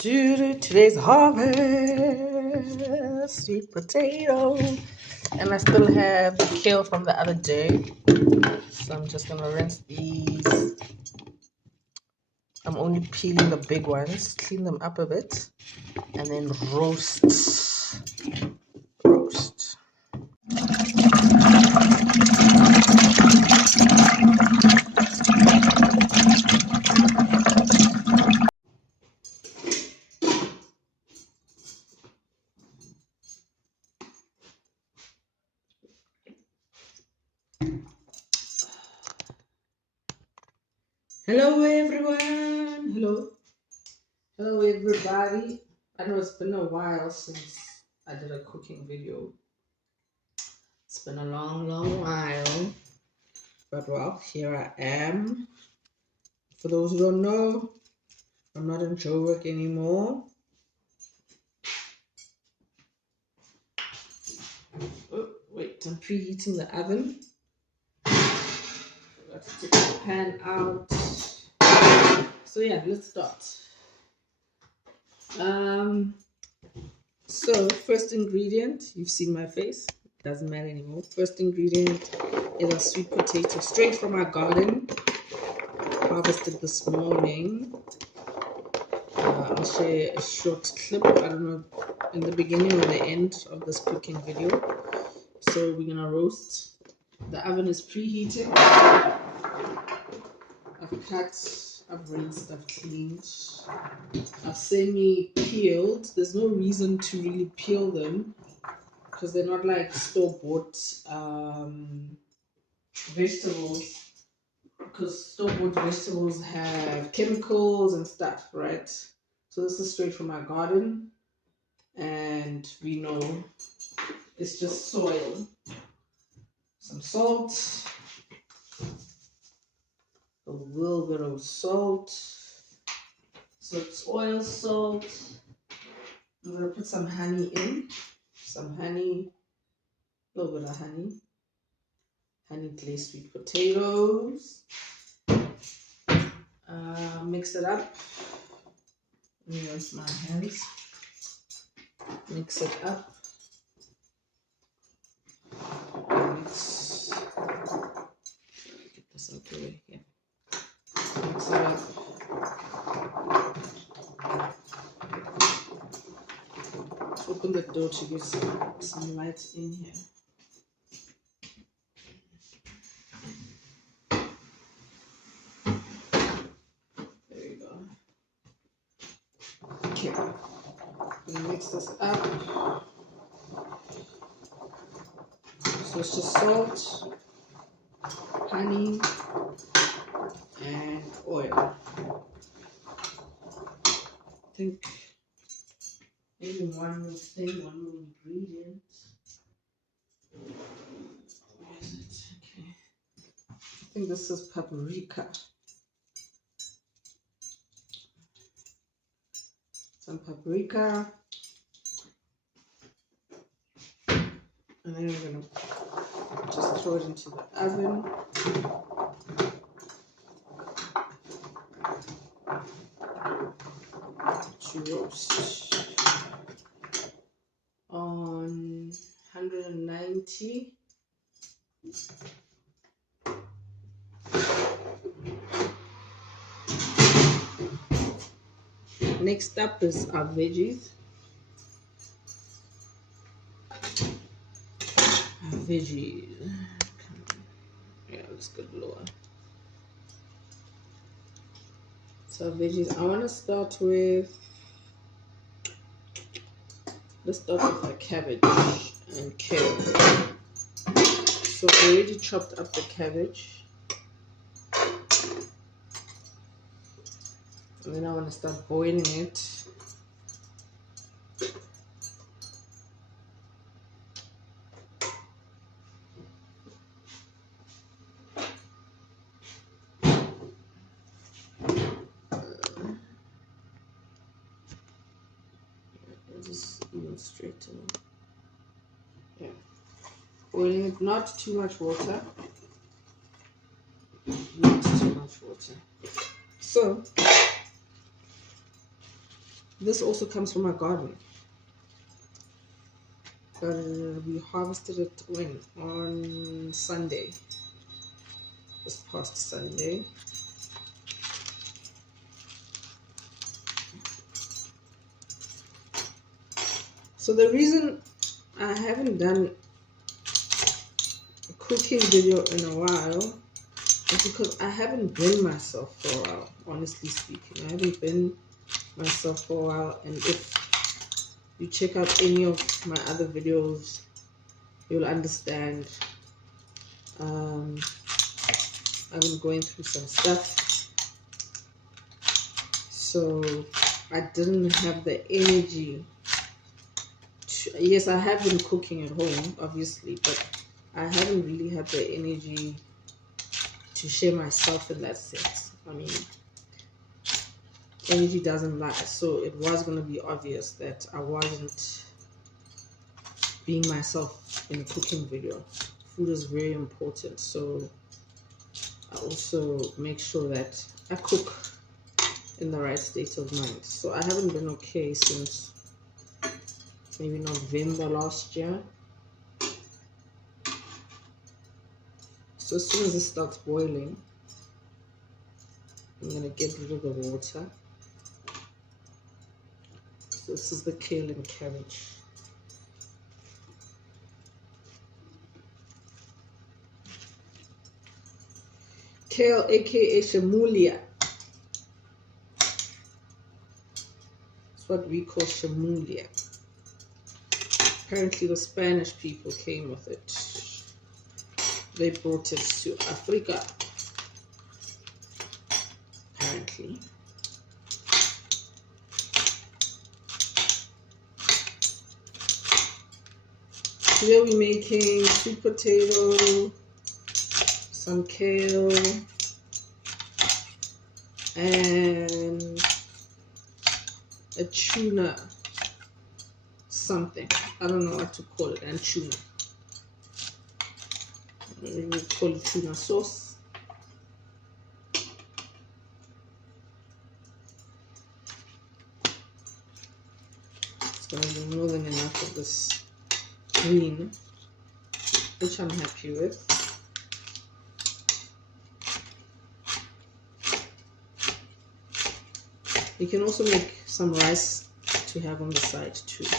Today's harvest, sweet potato, and I still have the kale from the other day. So I'm just gonna rinse these. I'm only peeling the big ones, clean them up a bit, and then roast. Roast. Hello everyone. Hello everybody. I know it's been a while since I did a cooking video. It's been a long while. But well, here I am. For those who don't know, I'm not in Joburg anymore. Oh, wait, I'm preheating the oven. Forgot to take the pan out. So yeah, let's start. So first ingredient, you've seen my face, doesn't matter anymore. First ingredient is a sweet potato straight from our garden, harvested this morning. I'll share a short clip, I don't know, in the beginning or the end of this cooking video. So we're gonna roast. The oven is preheating. I've cut, I've rinsed, I've cleaned. I've semi-peeled. There's no reason to really peel them because they're not like store-bought vegetables. Because store-bought vegetables have chemicals and stuff, right? So this is straight from our garden, and we know it's just soil, some salt, a little bit of salt. So it's oil, salt. I'm gonna put some honey in, some honey, a little bit of honey glazed sweet potatoes. Mix it up. Let me rinse my hands. Mix it up. Get this out the way here. Mix it up. Let's open the door to get some light in here. There we go. Okay. Mix this up. So it's just salt, honey, and oil. I think maybe one more thing, one more ingredient. Where is it? Okay. I think this is paprika. Some paprika. And then we're gonna just throw it into the oven. To roast on 190. Next up is our veggies. Yeah, let's go lower. So veggies, I want to start with, let's start with the cabbage and kale. So I already chopped up the cabbage. And then I want to start boiling it. Just even straighten. Yeah. Boiling it, not too much water. Not too much water. So This also comes from my garden. We harvested it when? On Sunday. This past Sunday. So the reason I haven't done a cooking video in a while is because I haven't been myself for a while, honestly speaking. I haven't been myself for a while, and if you check out any of my other videos, you'll understand. I've been going through some stuff, so I didn't have the energy to, yes, I have been cooking at home, obviously, but I haven't really had the energy to share myself in that sense. I mean, energy doesn't lie, so it was going to be obvious that I wasn't being myself in a cooking video. Food is very important, so I also make sure that I cook in the right state of mind. So I haven't been okay since maybe November last year. So as soon as it starts boiling, I'm going to get rid of the water. So this is the kale and cabbage. Kale, aka shamulia. It's what we call shamulia. Apparently the Spanish people came with it. They brought it to Africa. Apparently. Today we're making sweet potato, some kale, and a tuna something. I don't know what to call it, and tuna. We call it tuna sauce. It's going to be more than enough of this green, which I'm happy with. You can also make some rice to have on the side too. You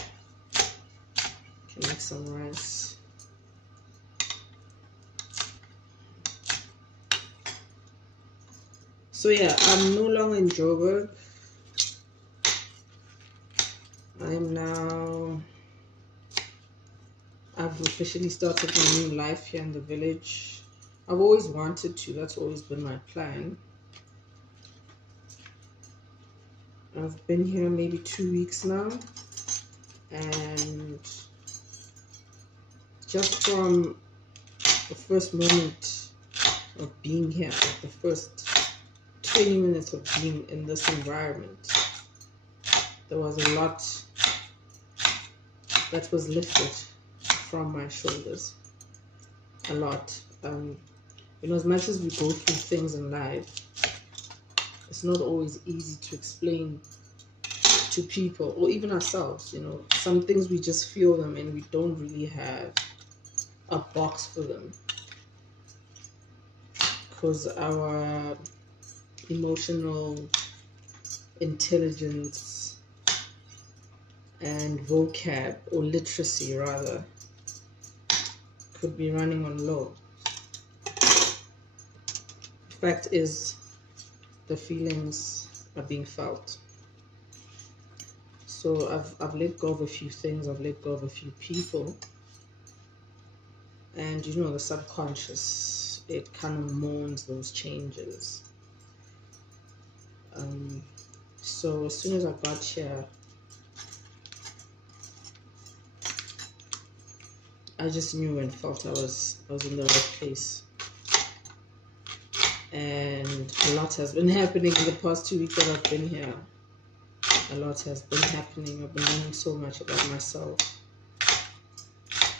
can make some rice. So yeah, I'm no longer in Joburg. I've officially started my new life here in the village. I've always wanted to, that's always been my plan. I've been here maybe 2 weeks now, and just from the first moment of being here, the first 20 minutes of being in this environment, there was a lot that was lifted from my shoulders. A lot. You know, as much as we go through things in life, it's not always easy to explain to people or even ourselves. You know, some things we just feel them and we don't really have a box for them because our emotional intelligence and vocab, or literacy rather, could be running on low. The fact is, the feelings are being felt. So I've let go of a few things, I've let go of a few people, and you know, the subconscious, it kind of mourns those changes. So as soon as I got here, I just knew and felt I was in the right place. And a lot has been happening in the past 2 weeks that I've been here. A lot has been happening. I've been learning so much about myself.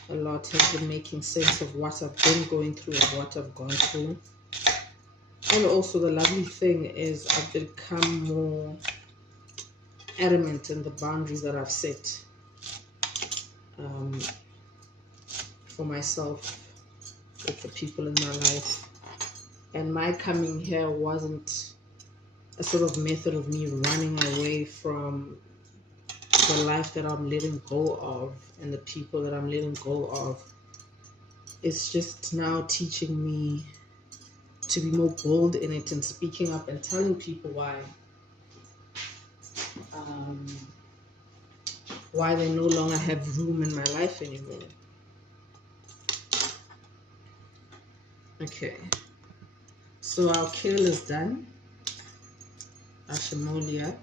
A lot has been making sense of what I've been going through and what I've gone through. And also the lovely thing is I've become more adamant in the boundaries that I've set for myself with the people in my life. And my coming here wasn't a sort of method of me running away from the life that I'm letting go of and the people that I'm letting go of. It's just now teaching me to be more bold in it and speaking up and telling people why they no longer have room in my life anymore. Okay, so our kale is done. Our shimolia.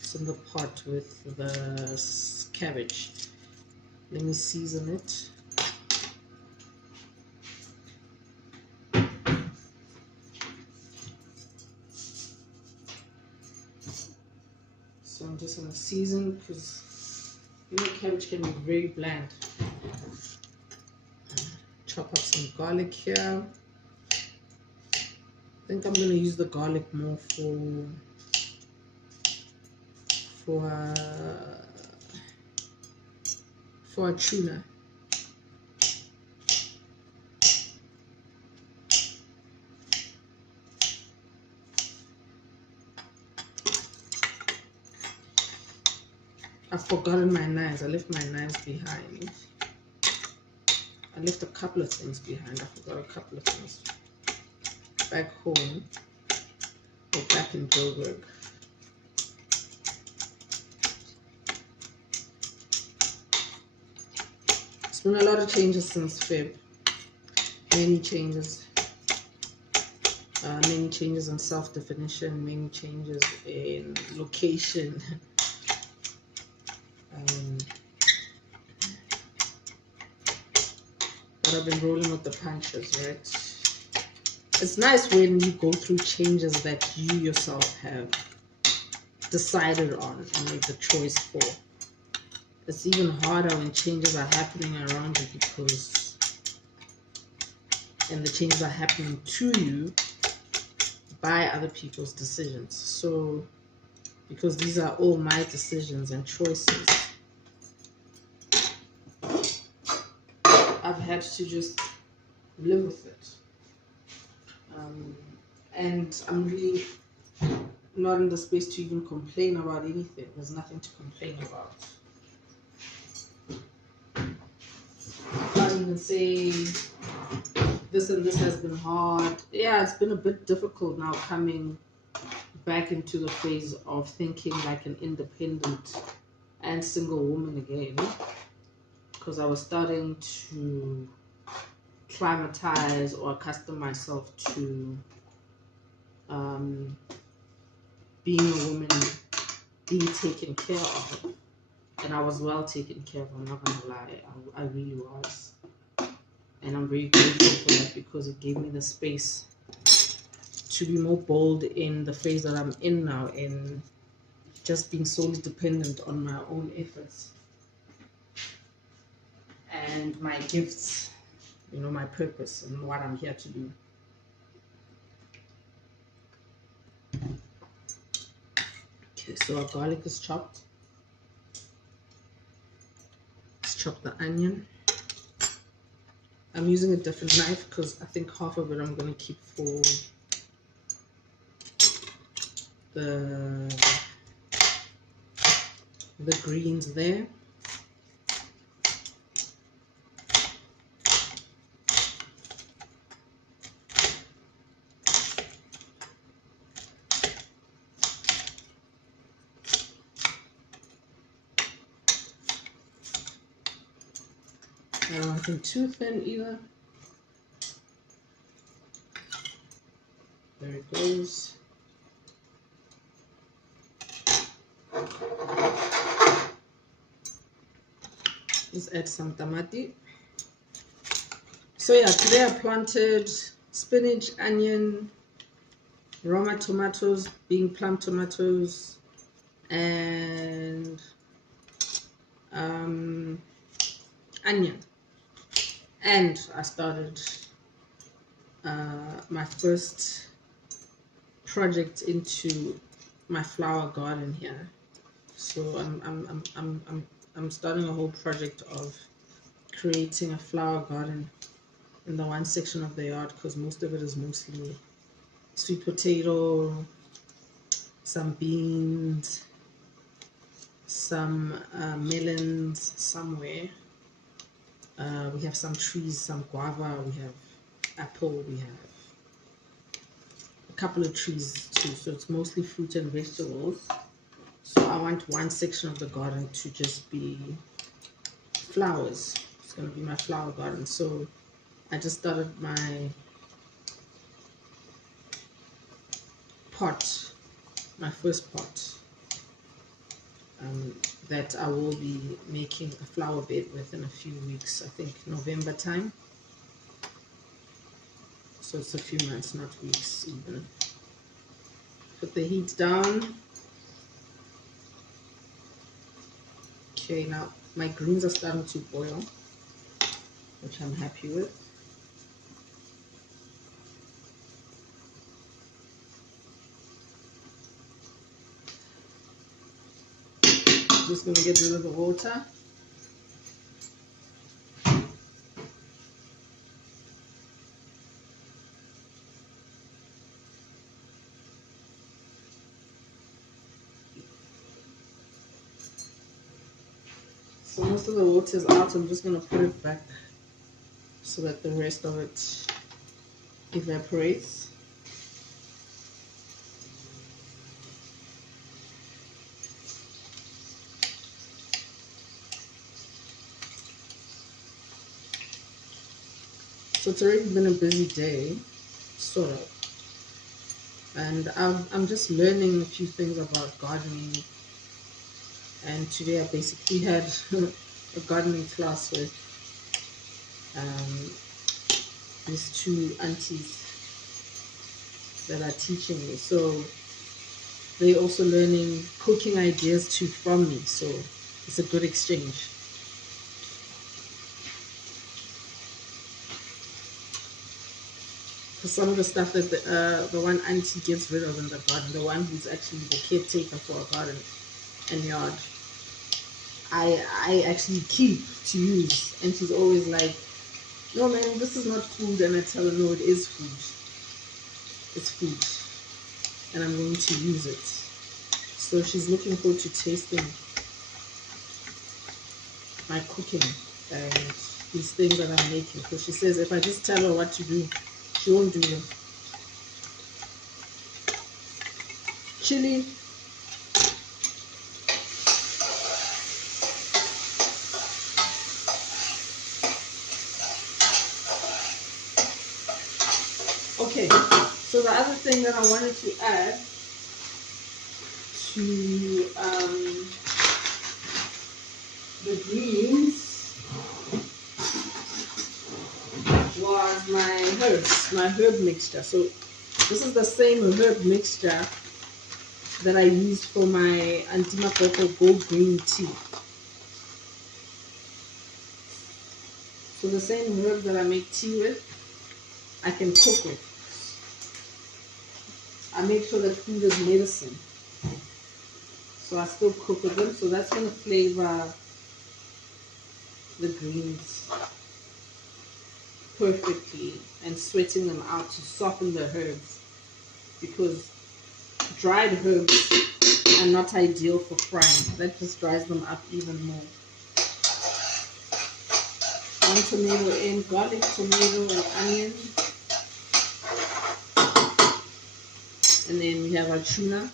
It's in the pot with the cabbage. Let me season it. So I'm just going to season because cabbage can be very bland. Chop up some garlic here. I think I'm going to use the garlic more for a tuna. I've forgotten my knives. I left my knives behind. I left a couple of things behind. I forgot a couple of things back home or back in Joburg. There's been a lot of changes since Feb. Many changes. Many changes in self-definition. Many changes in location. But I've been rolling with the punches, right? It's nice when you go through changes that you yourself have decided on and made the choice for. It's even harder when changes are happening around you and the changes are happening to you by other people's decisions. So, because these are all my decisions and choices, I've had to just live with it. And I'm really not in the space to even complain about anything. There's nothing to complain about. I can't even say this and this has been hard. Yeah, it's been a bit difficult now coming back into the phase of thinking like an independent and single woman again. Because I was starting to climatize or accustom myself to being a woman, being taken care of. And I was well taken care of, I'm not going to lie. I really was. And I'm very grateful for that because it gave me the space to be more bold in the phase that I'm in now, in just being solely dependent on my own efforts and my gifts, my purpose and what I'm here to do. Okay, so our garlic is chopped. Let's chop the onion. I'm using a different knife because I think half of it I'm going to keep for the greens there. I don't want them too thin either. There it goes. Let's add some tamati. So yeah, today I planted spinach, onion, Roma tomatoes, being plum tomatoes, and onion. And I started my first project into my flower garden here. So I'm starting a whole project of creating a flower garden in the one section of the yard, because most of it is mostly sweet potato, some beans, some melons somewhere. We have some trees, some guava, we have apple, we have a couple of trees too. So it's mostly fruit and vegetables. So I want one section of the garden to just be flowers. It's going to be my flower garden. So I just started my pot, my first pot, that I will be making a flower bed within a few weeks. I think November time. So it's a few months, not weeks even. Put the heat down. Okay, now my greens are starting to boil, which I'm happy with. Just going to get rid of the water. So most of the water is out. I'm just going to put it back so that the rest of it evaporates. So it's already been a busy day, sort of. And I'm just learning a few things about gardening. And today I basically had a gardening class with these two aunties that are teaching me. So they're also learning cooking ideas too from me. So it's a good exchange. For some of the stuff that the one auntie gets rid of in the garden, the one who's actually the caretaker for a garden and yard, I actually keep to use, and she's always like, no man, this is not food. And I tell her, no, it is food. It's food, and I'm going to use it. So she's looking forward to tasting my cooking and these things that I'm making, because she says if I just tell her what to do, she won't do them. Chili. Okay, so the other thing that I wanted to add to the greens was my herb mixture. So this is the same herb mixture that I used for my Antimacoco Gold Green Tea. So the same herb that I make tea with, I can cook with. I make sure that food is medicine. So I still cook with them. So that's going to flavor the greens perfectly, and sweating them out to soften the herbs, because dried herbs are not ideal for frying. That just dries them up even more. One tomato in, garlic, tomato, and onion. And then we have our tuna.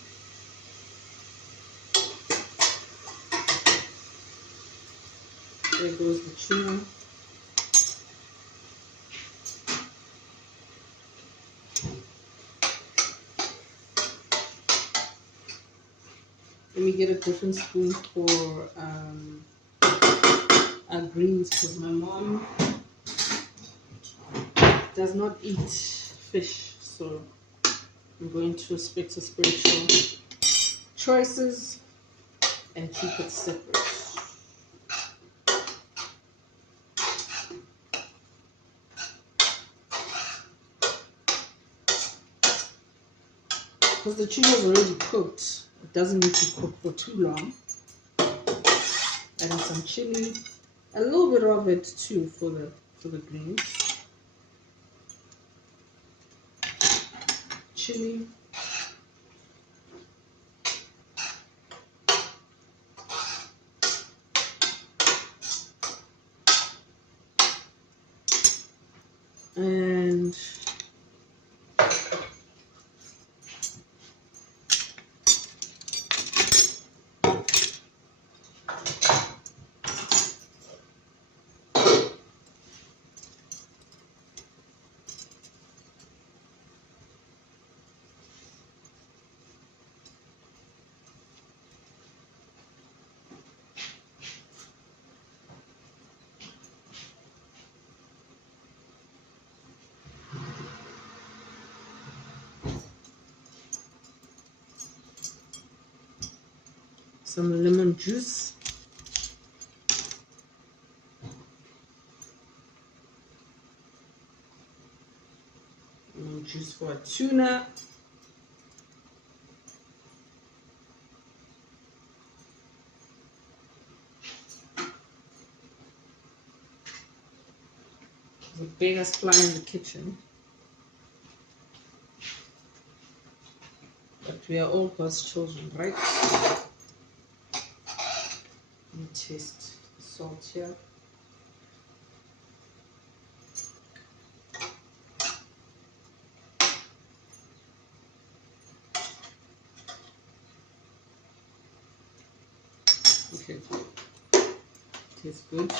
There goes the tuna. Let me get a different spoon for our greens, because my mom does not eat fish. So I'm going to respect her spiritual choices and keep it separate. Because the tuna is already cooked, it doesn't need to cook for too long. Adding some chili, a little bit of it too for the greens. Chili. And some lemon juice. Lemon juice for a tuna. The biggest fly in the kitchen. But we are all God's children, right? Let me taste the salt here. Okay, tastes good.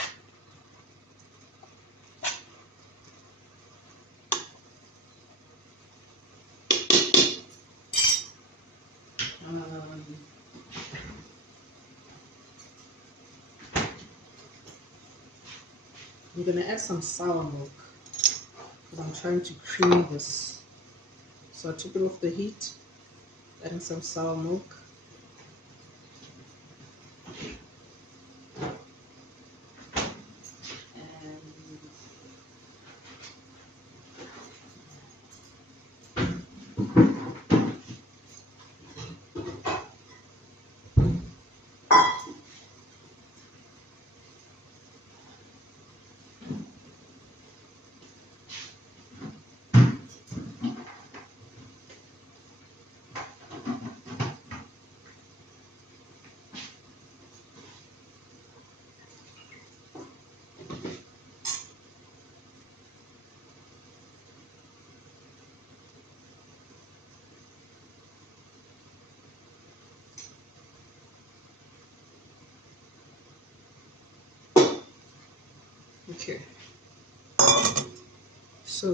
I'm gonna add some sour milk because I'm trying to cream this. So I took it off the heat, adding some sour milk. Okay, so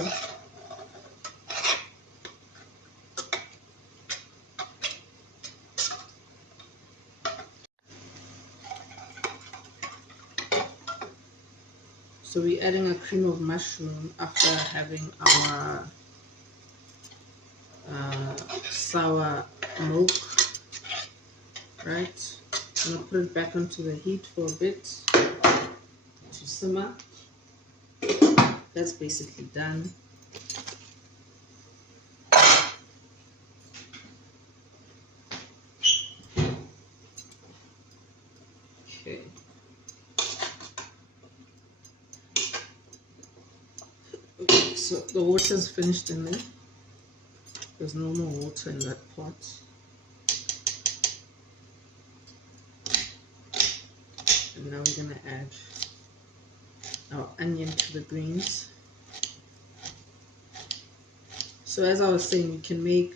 we're adding a cream of mushroom after having our sour milk, right? I'm gonna put it back onto the heat for a bit to simmer. That's basically done. Okay. Okay, so the water's finished in there. There's no more water in that pot. And now we're gonna add our onion to the greens. So as I was saying, you can make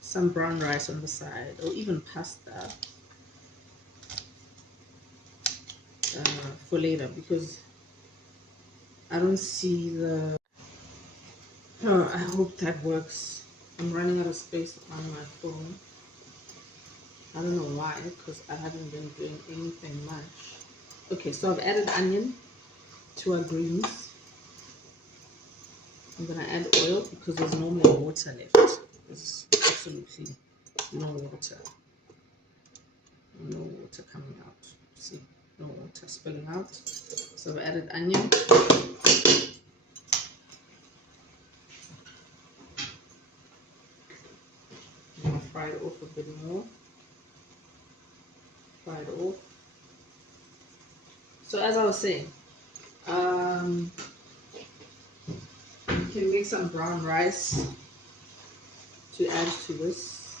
some brown rice on the side or even pasta for later, because I don't see the... Oh, I hope that works. I'm running out of space on my phone. I don't know why, because I haven't been doing anything much. Okay, so I've added onion to our greens. I'm gonna add oil because there's no more water left. There's absolutely no water. No water coming out. See, no water spilling out. So I've added onion. I'm gonna fry it off a bit more. Fry it off. So as I was saying, you can make some brown rice to add to this.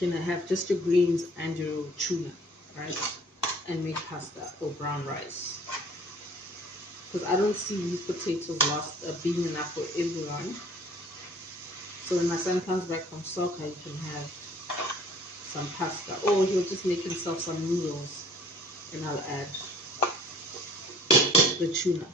You can have just your greens and your tuna, right? And make pasta or brown rice. Because I don't see these potatoes being enough for everyone. So when my son comes back from soccer, he can have some pasta. Or he'll just make himself some noodles and I'll add the tuna.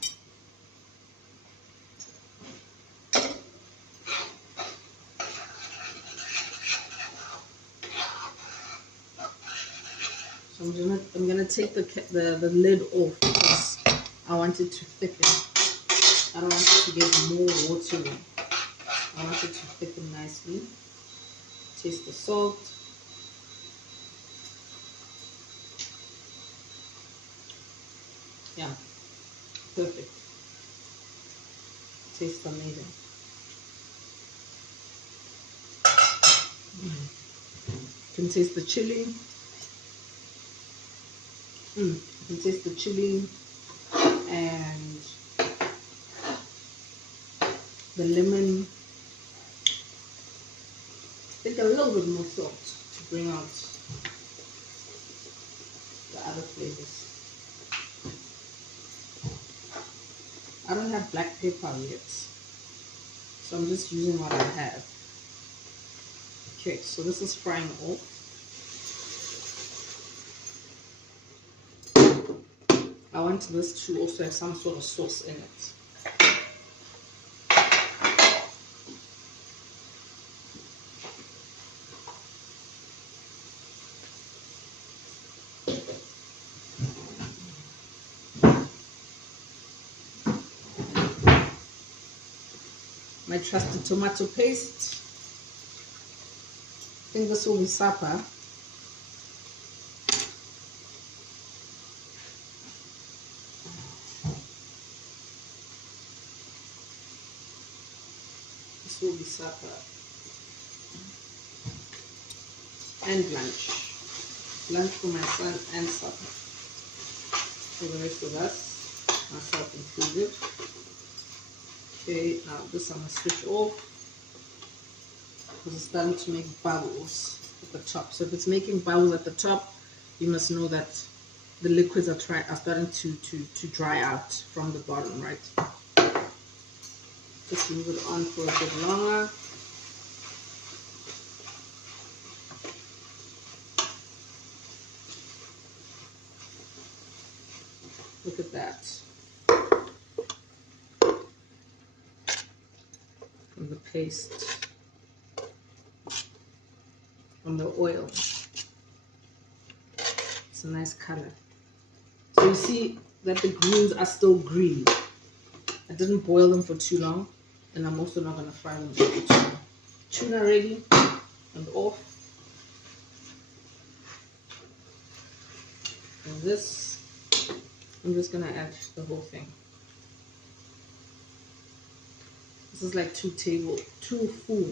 So I'm gonna take the lid off because I want it to thicken. I don't want it to get more watery. I want it to thicken nicely. Taste the salt. Yeah, perfect. Tastes amazing. You can taste the chili. You can taste the chili and the lemon. I think a little bit more salt to bring out the other flavors. I don't have black pepper yet, so I'm just using what I have. Okay, so this is frying off. I want this to also have some sort of sauce in it. My trusted tomato paste. I think this will be supper. This will be supper. And lunch. Lunch for my son and supper. For the rest of us, myself included. Okay, now this I'm going to switch off because it's starting to make bubbles at the top. So if it's making bubbles at the top, you must know that the liquids are starting to dry out from the bottom, right? Just leave it on for a bit longer. Look at that. From the paste, from the oil. It's a nice color. So you see that the greens are still green. I didn't boil them for too long, and I'm also not going to fry them for too long. Tuna ready and off. And this, I'm just going to add the whole thing. This is like two full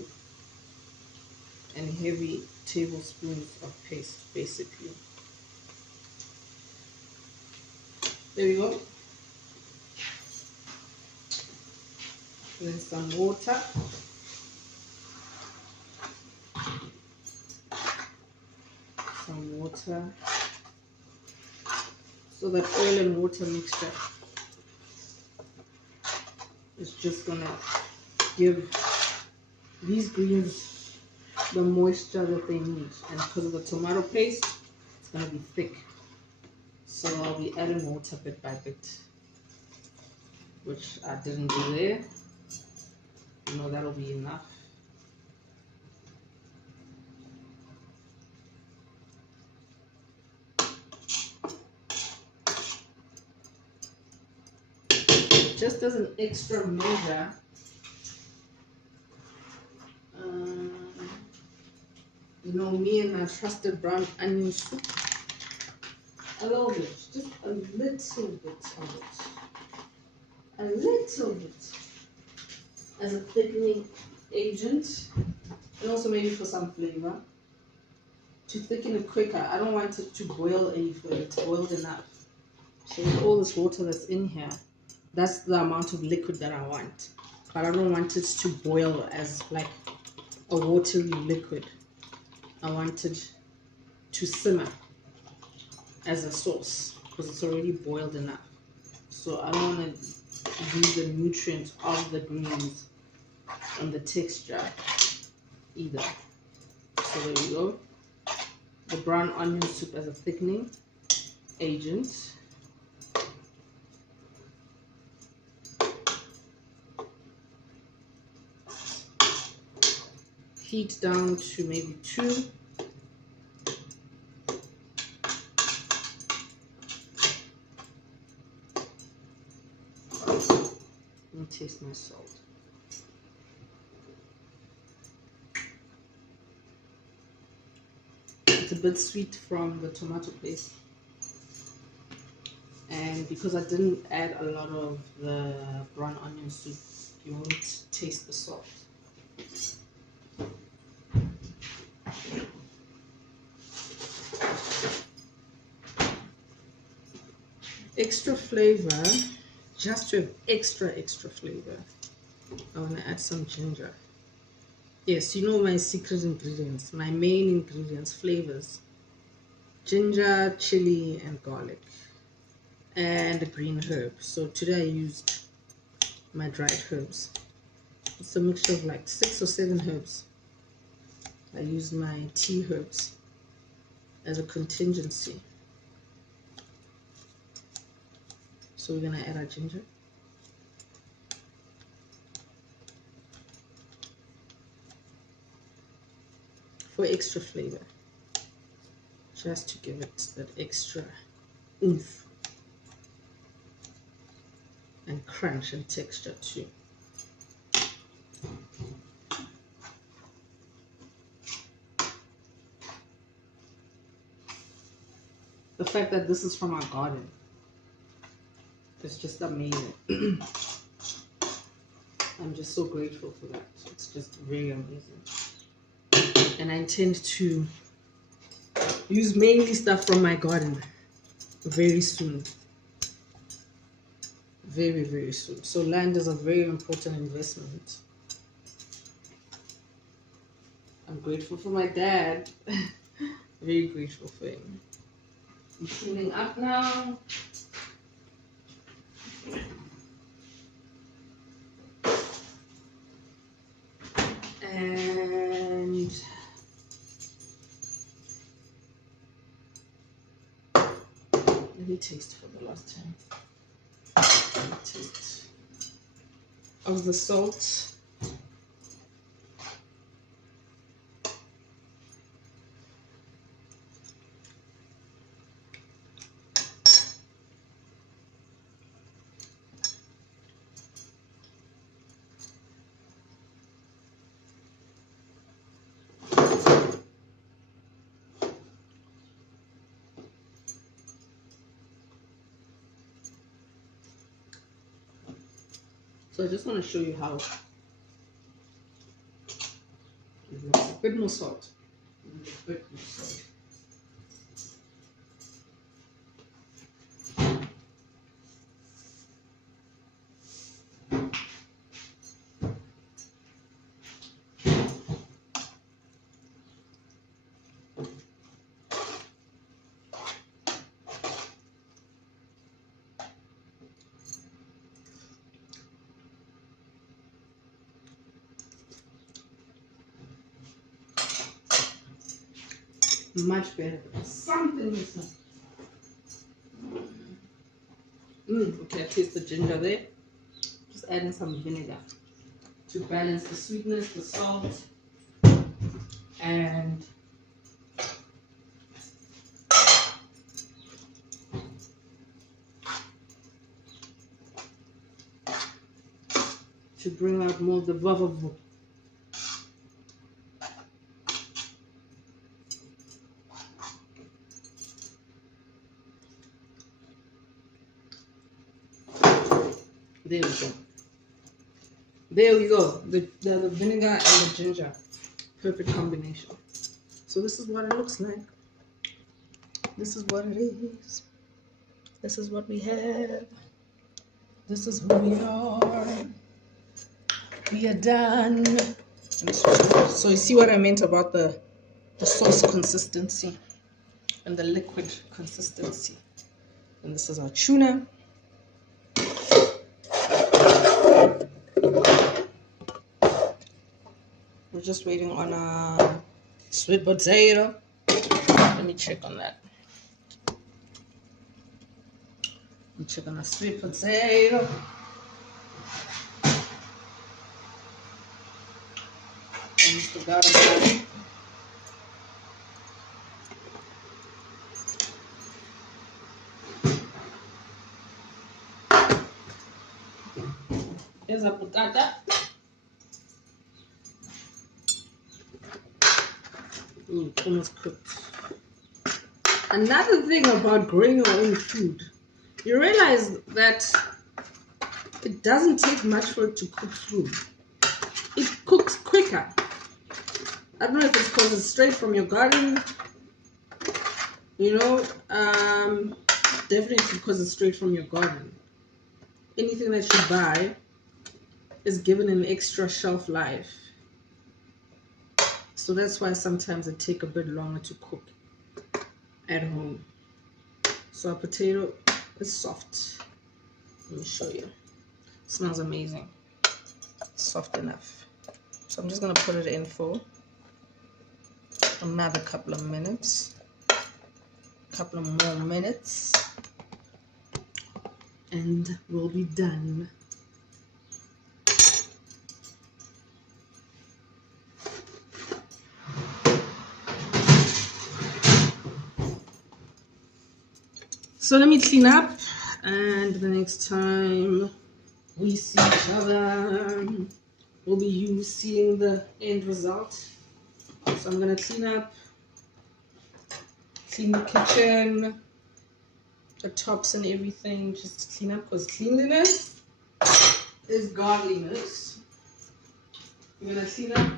and heavy tablespoons of paste, basically. There we go. And then some water. Some water. So that oil and water mixture is just gonna give these greens the moisture that they need, and because of the tomato paste, it's gonna be thick. So I'll be adding water bit by bit, which I didn't do there. You know, that'll be enough. Just as an extra measure, you know, me and my trusted brown onion soup, a little bit, just a little bit of it, a little bit, as a thickening agent, and also maybe for some flavor, to thicken it quicker. I don't want it to boil any further. It's boiled enough. So with all this water that's in here, that's the amount of liquid that I want. But I don't want it to boil as like a watery liquid. I want it to simmer as a sauce because it's already boiled enough. So I don't want to lose the nutrients of the greens and the texture either. So there we go. The brown onion soup as a thickening agent. Heat down to maybe 2. Let me taste my salt. It's a bit sweet from the tomato paste. And because I didn't add a lot of the brown onion soup, you won't taste the salt. Extra flavor, just to have extra flavor, I want to add some ginger. Yes, you know my secret ingredients, my main ingredients, flavors: ginger, chili, and garlic, and a green herb. So today I used my dried herbs. It's a mixture of like 6 or 7 herbs. I used my tea herbs as a contingency. So we're gonna add our ginger. For extra flavor, just to give it that extra oomph and crunch and texture too. The fact that this is from our garden is just amazing. I'm just so grateful for that. It's just very amazing. And I intend to use mainly stuff from my garden very soon. Very soon. So land is a very important investment. I'm grateful for my dad. Very grateful for him. I'm cleaning up now. And let me taste for the last time. Let me taste of the salt. So I just want to show you how it looks. A bit more salt. A bit more salt. Much better. Something missing. Okay, I taste the ginger there. Just adding some vinegar to balance the sweetness, the salt, and to bring out more of the vavavo. There we go. There we go. The vinegar and the ginger. Perfect combination. So this is what it looks like. This is what it is. This is what we have. This is who we are. We are done. So you see what I meant about the sauce consistency and the liquid consistency. And this is our tuna. We're just waiting on our sweet potato. Let me check on that. Check on our sweet potato. And Mr. Garden. Here's our patata. Ooh, almost cooked. Another thing about growing your own food, you realize that it doesn't take much for it to cook through. It cooks quicker. I don't know if it's because it's straight from your garden, you know, definitely because it's straight from your garden. Anything that you buy is given an extra shelf life. So that's why sometimes it takes a bit longer to cook at home. So our potato is soft. Let me show you. It smells amazing. Soft enough. So I'm just going to put it in for another couple of minutes. Couple of more minutes. And we'll be done. So let me clean up, and the next time we see each other, we'll be you seeing the end result. So I'm gonna clean up, clean the kitchen, the tops and everything, just clean up, because cleanliness is godliness. I'm gonna clean up.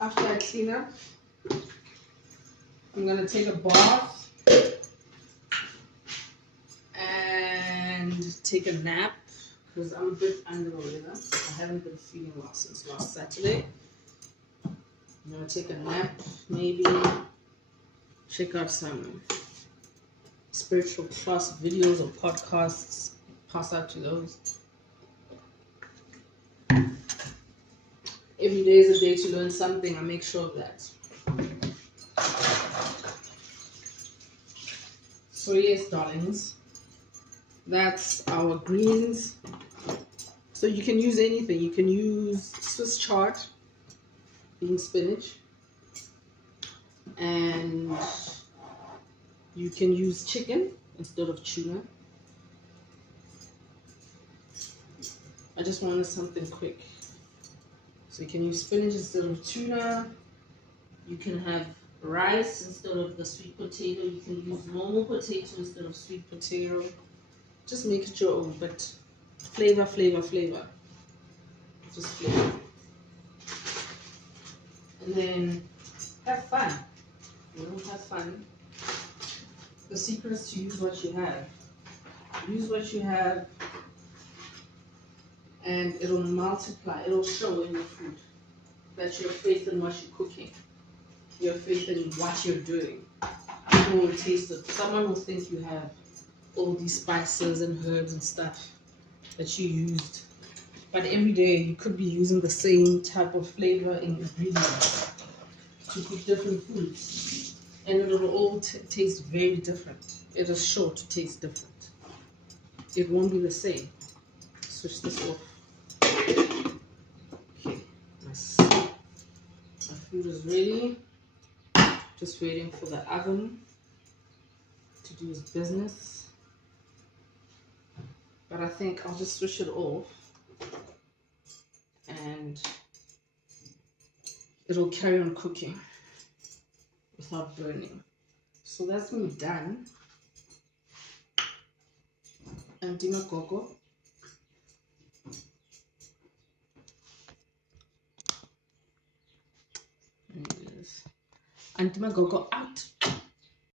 After I clean up, I'm gonna take a bath and take a nap, because I'm a bit under the weather. I haven't been feeling well since last Saturday. I'm gonna take a nap, maybe check out some spiritual class videos or podcasts, pass out to those. Every day is a day to learn something. I make sure of that. So yes, darlings, that's our greens. So you can use anything. You can use Swiss chard, being spinach, and you can use chicken instead of tuna. I just wanted something quick. So you can use spinach instead of tuna. You can have rice instead of the sweet potato. You can use normal potato instead of sweet potato. Just make it your own, but flavor, flavor, flavor. Just flavor. And then have fun. You know, have fun. The secret is to use what you have. Use what you have, and it'll multiply. It'll show in your food that you have faith in what you're cooking. You have faith in what you're doing. People will taste it. Someone will think you have all these spices and herbs and stuff that you used. But every day you could be using the same type of flavor and ingredients to cook different foods. And it will all taste very different. It is sure to taste different. It won't be the same. Switch this off. Okay, nice. My food is ready. Just waiting for the oven to do its business. But I think I'll just switch it off and it'll carry on cooking without burning. So that's me done. And Dima Coco. Yes. And Dima Coco out.